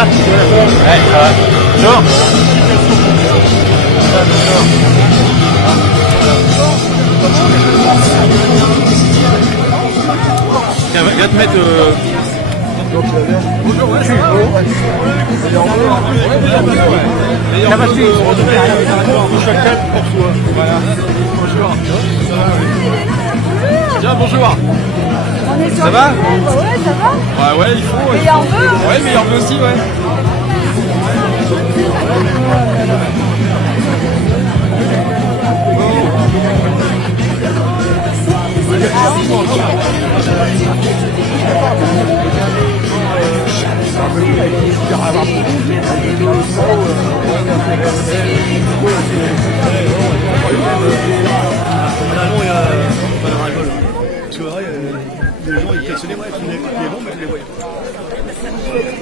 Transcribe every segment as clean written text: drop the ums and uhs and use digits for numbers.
va? Ouais, ça va. Bonjour. Tiens, viens te mettre... Bonjour, ouais, ça va? Ça va, tu chacun pour soi. Voilà. Bonjour. Tiens, bonjour. Ça va? Ouais, ça va. Ouais, il faut. Meilleur vœu. Ouais, meilleur vœu aussi, ouais.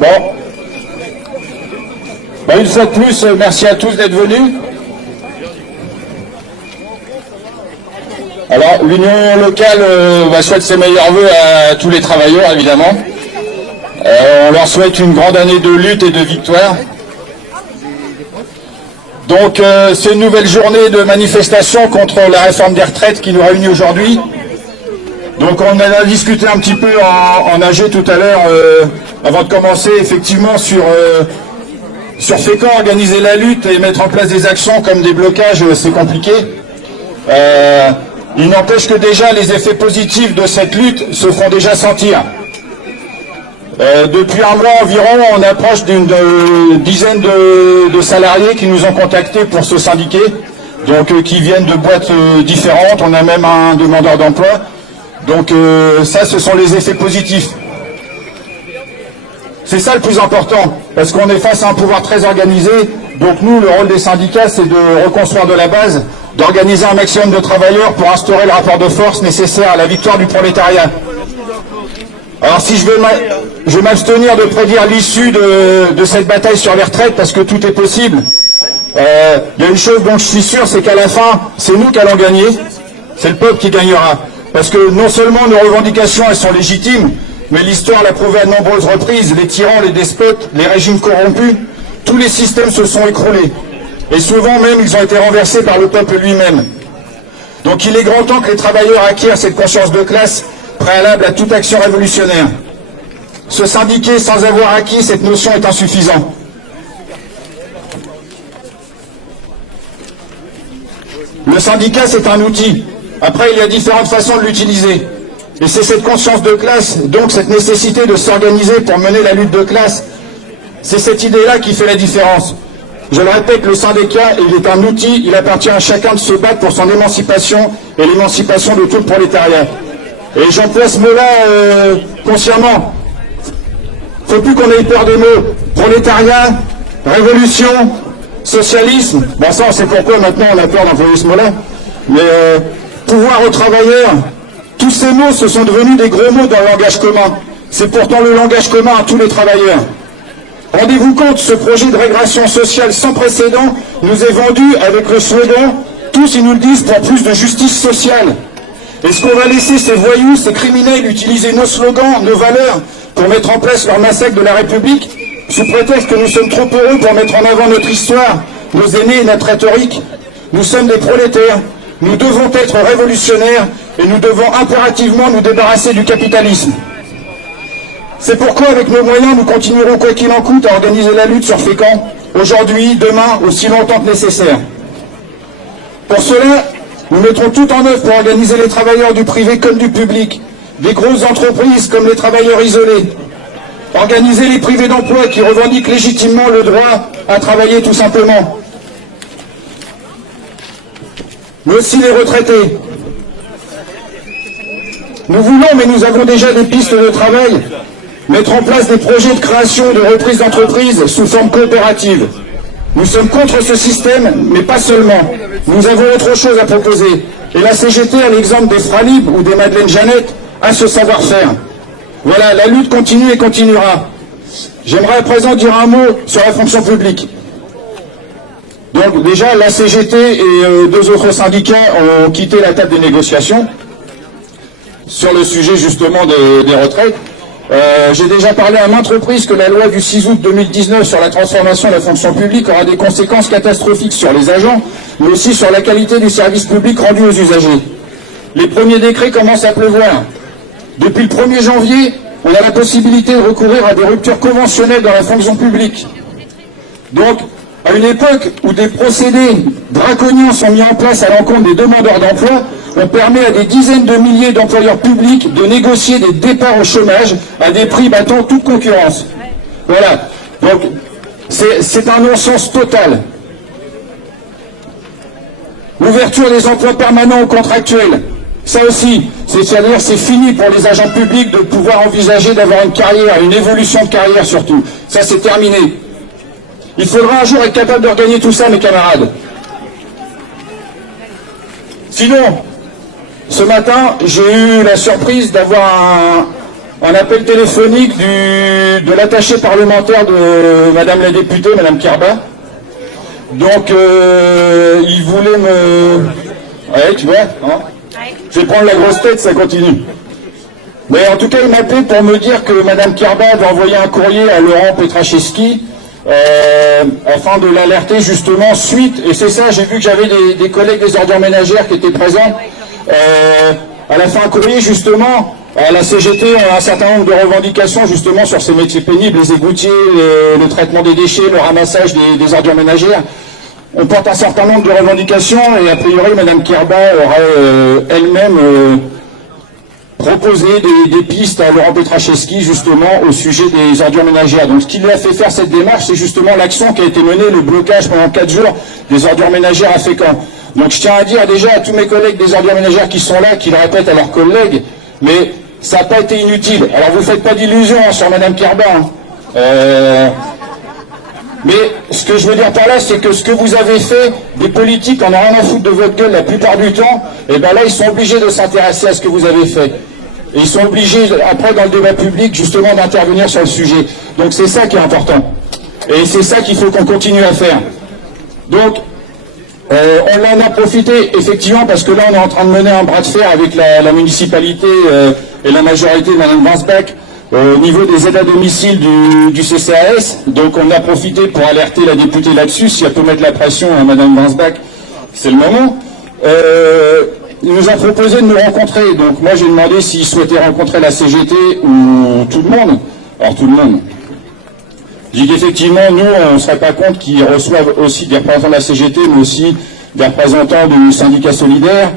Bon, une fois de plus, merci à tous d'être venus. Alors, l'Union locale souhaite ses meilleurs vœux à tous les travailleurs, évidemment. On leur souhaite une grande année de lutte et de victoire. Donc, c'est une nouvelle journée de manifestation contre la réforme des retraites qui nous réunit aujourd'hui. Donc, on en a discuté un petit peu en AG tout à l'heure, avant de commencer, effectivement, sur Fécamp, organiser la lutte et mettre en place des actions comme des blocages, c'est compliqué. Il n'empêche que déjà les effets positifs de cette lutte se font déjà sentir. Depuis un mois environ, on approche d'une dizaine de salariés qui nous ont contactés pour se syndiquer, donc qui viennent de boîtes différentes. On a même un demandeur d'emploi. Donc ça, ce sont les effets positifs. C'est ça le plus important, parce qu'on est face à un pouvoir très organisé. Donc nous, le rôle des syndicats, c'est de reconstruire de la base, d'organiser un maximum de travailleurs pour instaurer le rapport de force nécessaire à la victoire du prolétariat. Alors si je vais m'abstenir de prédire l'issue de cette bataille sur les retraites, parce que tout est possible, il y a une chose dont je suis sûr, c'est qu'à la fin, c'est nous qui allons gagner, c'est le peuple qui gagnera. Parce que non seulement nos revendications, elles sont légitimes, mais l'histoire l'a prouvé à de nombreuses reprises, les tyrans, les despotes, les régimes corrompus, tous les systèmes se sont écroulés. Et souvent même, ils ont été renversés par le peuple lui-même. Donc il est grand temps que les travailleurs acquièrent cette conscience de classe préalable à toute action révolutionnaire. Se syndiquer sans avoir acquis cette notion est insuffisant. Le syndicat, c'est un outil. Après, il y a différentes façons de l'utiliser. Et c'est cette conscience de classe, donc cette nécessité de s'organiser pour mener la lutte de classe, c'est cette idée-là qui fait la différence. Je le répète, le syndicat, il est un outil, il appartient à chacun de se battre pour son émancipation et l'émancipation de tout le prolétariat. Et j'emploie ce mot-là consciemment. Faut plus qu'on ait peur des mots. Prolétariat, révolution, socialisme. Bon, ça, on sait pourquoi maintenant on a peur d'employer ce mot-là. Mais pouvoir aux travailleurs, tous ces mots, ce sont devenus des gros mots dans le langage commun. C'est pourtant le langage commun à tous les travailleurs. Rendez-vous compte, ce projet de régression sociale sans précédent nous est vendu avec le slogan « Tous, ils nous le disent, pour plus de justice sociale ». Est-ce qu'on va laisser ces voyous, ces criminels utiliser nos slogans, nos valeurs, pour mettre en place leur massacre de la République, sous prétexte que nous sommes trop heureux pour mettre en avant notre histoire, nos aînés et notre rhétorique? Nous sommes des prolétaires, nous devons être révolutionnaires et nous devons impérativement nous débarrasser du capitalisme. C'est pourquoi, avec nos moyens, nous continuerons quoi qu'il en coûte à organiser la lutte sur Fécamp, aujourd'hui, demain, aussi longtemps que nécessaire. Pour cela, nous mettrons tout en œuvre pour organiser les travailleurs du privé comme du public, des grosses entreprises comme les travailleurs isolés, organiser les privés d'emploi qui revendiquent légitimement le droit à travailler tout simplement, mais aussi les retraités. Nous voulons, mais nous avons déjà des pistes de travail, mettre en place des projets de création de reprise d'entreprise sous forme coopérative. Nous sommes contre ce système, mais pas seulement. Nous avons autre chose à proposer. Et la CGT, à l'exemple des Fralib ou des Madeleine Jeannette, a ce savoir-faire. Voilà, la lutte continue et continuera. J'aimerais à présent dire un mot sur la fonction publique. Donc déjà, la CGT et deux autres syndicats ont quitté la table des négociations sur le sujet justement des retraites. J'ai déjà parlé à maintes reprises que la loi du 6 août 2019 sur la transformation de la fonction publique aura des conséquences catastrophiques sur les agents, mais aussi sur la qualité du service public rendu aux usagers. Les premiers décrets commencent à pleuvoir. Depuis le 1er janvier, on a la possibilité de recourir à des ruptures conventionnelles dans la fonction publique. Donc, à une époque où des procédés draconiens sont mis en place à l'encontre des demandeurs d'emploi, on permet à des dizaines de milliers d'employeurs publics de négocier des départs au chômage à des prix battant toute concurrence. Voilà. Donc, c'est un non-sens total. L'ouverture des emplois permanents ou contractuels. Ça aussi, c'est-à-dire c'est fini pour les agents publics de pouvoir envisager d'avoir une carrière, une évolution de carrière surtout. Ça, c'est terminé. Il faudra un jour être capable d'organiser tout ça, mes camarades. Sinon, ce matin, j'ai eu la surprise d'avoir un appel téléphonique de l'attaché parlementaire de Madame la députée, Madame Kerba. Donc, il voulait me... Ouais, tu vois, hein, je vais prendre la grosse tête, ça continue. Mais en tout cas, il m'a appelé pour me dire que Madame Kerba avait envoyé un courrier à Laurent Petracheski afin de l'alerter justement suite, et c'est ça, j'ai vu que j'avais des collègues des ordures ménagères qui étaient présents. Elle a fait un courrier justement à la CGT, on a un certain nombre de revendications justement sur ces métiers pénibles, les égoutiers, le traitement des déchets, le ramassage des ordures ménagères. On porte un certain nombre de revendications et a priori Madame Kerba aurait elle-même proposé des pistes à Laurent Petracheski justement au sujet des ordures ménagères. Donc ce qui lui a fait faire cette démarche, c'est justement l'action qui a été menée, le blocage pendant 4 jours des ordures ménagères à Fécamp. Donc je tiens à dire déjà à tous mes collègues des ordures ménagères qui sont là, qui le répètent à leurs collègues, mais ça n'a pas été inutile. Alors vous ne faites pas d'illusions sur Madame Kerba. Mais ce que je veux dire par là, c'est que ce que vous avez fait, des politiques en ont rien à foutre de votre gueule la plupart du temps, et bien là ils sont obligés de s'intéresser à ce que vous avez fait. Et ils sont obligés, après dans le débat public, justement d'intervenir sur le sujet. Donc c'est ça qui est important. Et c'est ça qu'il faut qu'on continue à faire. Donc, on en a profité, effectivement, parce que là on est en train de mener un bras de fer avec la municipalité et la majorité de Mme Wansbach au niveau des aides à domicile du CCAS. Donc on a profité pour alerter la députée là-dessus, si elle peut mettre la pression à Mme Wansbach, c'est le moment. Ils nous ont proposé de nous rencontrer, donc moi j'ai demandé s'ils souhaitaient rencontrer la CGT ou tout le monde. Alors tout le monde. Je dis qu'effectivement, nous, on ne serait pas contre qu'ils reçoivent aussi des représentants de la CGT, mais aussi des représentants du syndicat solidaire,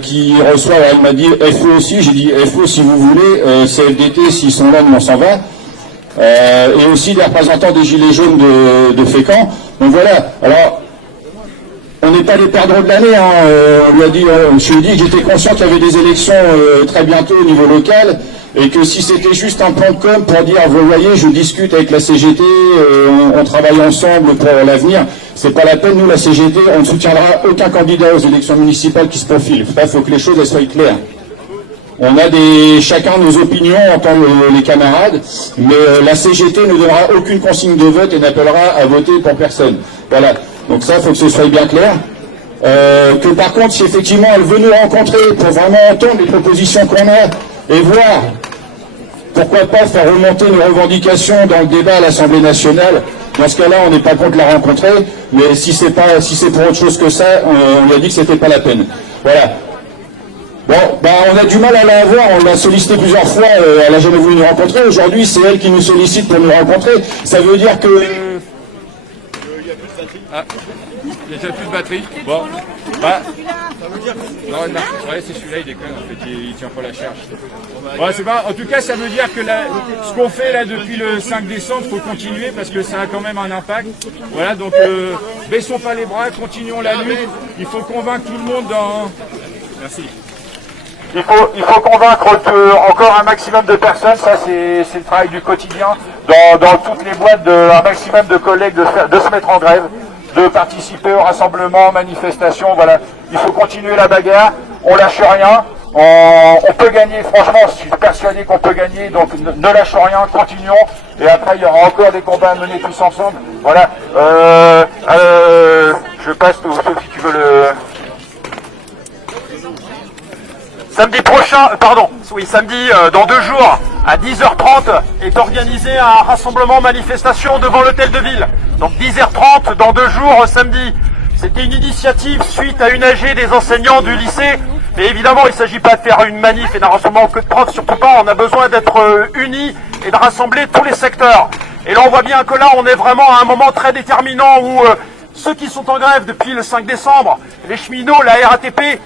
qui reçoivent, elle m'a dit FO aussi, j'ai dit FO si vous voulez, CFDT s'ils sont là, nous on s'en va, et aussi des représentants des Gilets jaunes de Fécamp. Donc voilà, alors, on n'est pas les perdreaux de l'année, hein. On lui a dit, je lui ai dit que j'étais conscient qu'il y avait des élections très bientôt au niveau local, et que si c'était juste un plan de com pour dire, vous voyez, je discute avec la CGT, on travaille ensemble pour l'avenir, c'est pas la peine, nous, la CGT, on ne soutiendra aucun candidat aux élections municipales qui se profilent. Il faut que les choses elles soient claires. On a chacun nos opinions en tant que les camarades, mais la CGT ne donnera aucune consigne de vote et n'appellera à voter pour personne. Voilà, donc ça, il faut que ce soit bien clair. Que par contre, si effectivement elle veut nous rencontrer pour vraiment entendre les propositions qu'on a et voir, pourquoi pas faire remonter nos revendications dans le débat à l'Assemblée nationale, dans ce cas-là, on n'est pas contre la rencontrer, mais si c'est pour autre chose que ça, on lui a dit que c'était pas la peine. Voilà. Bon, on a du mal à la voir, on l'a sollicité plusieurs fois, elle n'a jamais voulu nous rencontrer. Aujourd'hui, c'est elle qui nous sollicite pour nous rencontrer. Ça veut dire que... Ah, il n'y a déjà plus de batterie. Bon, bah, non, ouais, c'est celui-là, il déconne, en fait, il tient pas la charge. Ouais, c'est pas. En tout cas, ça veut dire que ce qu'on fait là depuis le 5 décembre, il faut continuer parce que ça a quand même un impact. Voilà, donc baissons pas les bras, continuons la lutte. Il faut convaincre tout le monde dans... Merci. Il faut convaincre encore un maximum de personnes, ça c'est le travail du quotidien, dans toutes les boîtes, un maximum de collègues de se mettre en grève, de participer au rassemblement, manifestation, voilà. Il faut continuer la bagarre, on lâche rien, on peut gagner, franchement, je suis persuadé qu'on peut gagner, donc ne lâchons rien, continuons, et après il y aura encore des combats à mener tous ensemble, voilà. Je passe, Sophie, tu veux le... Samedi prochain, pardon, oui, samedi, dans 2 jours, à 10h30 est organisé un rassemblement manifestation devant l'hôtel de ville. Donc 10h30 dans 2 jours samedi. C'était une initiative suite à une AG des enseignants du lycée. Mais évidemment, il ne s'agit pas de faire une manif et d'un rassemblement que de profs, surtout pas. On a besoin d'être unis et de rassembler tous les secteurs. Et là, on voit bien que là, on est vraiment à un moment très déterminant où ceux qui sont en grève depuis le 5 décembre, les cheminots, la RATP,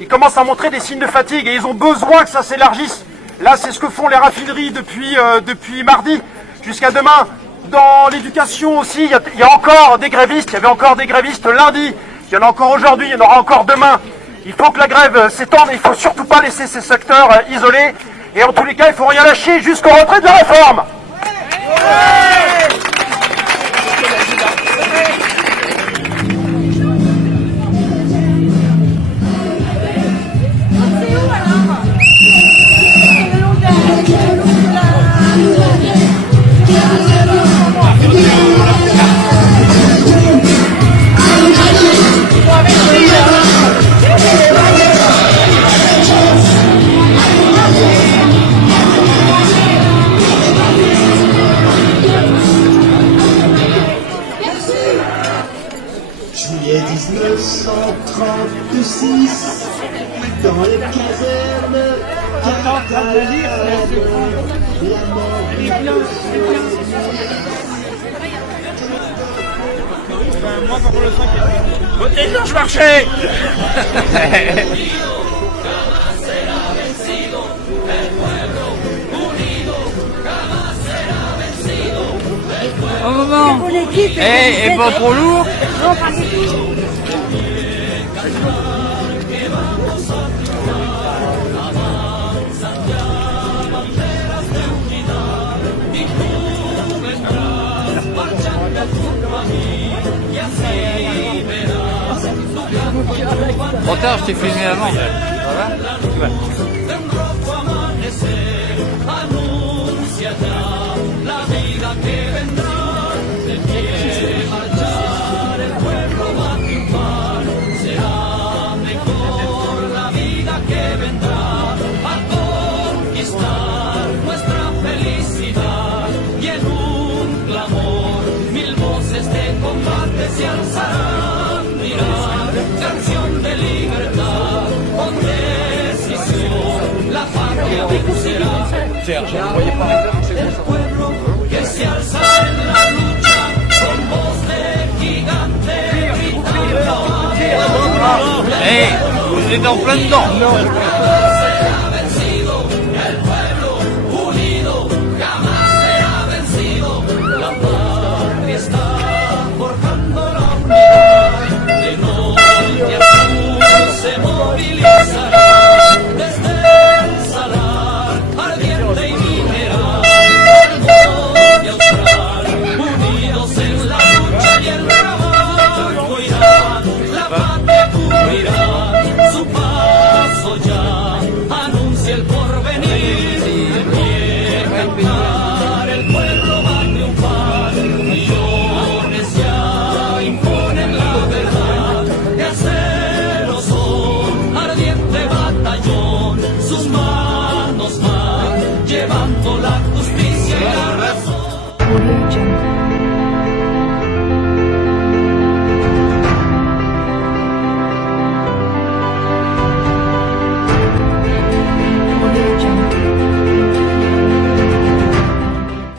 ils commencent à montrer des signes de fatigue et ils ont besoin que ça s'élargisse. Là, c'est ce que font les raffineries depuis mardi jusqu'à demain. Dans l'éducation aussi, il y a encore des grévistes. Il y avait encore des grévistes lundi. Il y en a encore aujourd'hui, il y en aura encore demain. Il faut que la grève s'étende et il ne faut surtout pas laisser ces secteurs isolés. Et en tous les cas, il ne faut rien lâcher jusqu'au retrait de la réforme. Juillet 1936, dans les casernes, Votez Georges Marchais. Au moment. Et pas trop lourd. Non, pas du tout. Trop tard, je t'ai filmé avant. Voilà. Ouais. Serge, je ne voyais pas arriver avec ces Hey, vous êtes en plein dedans. Está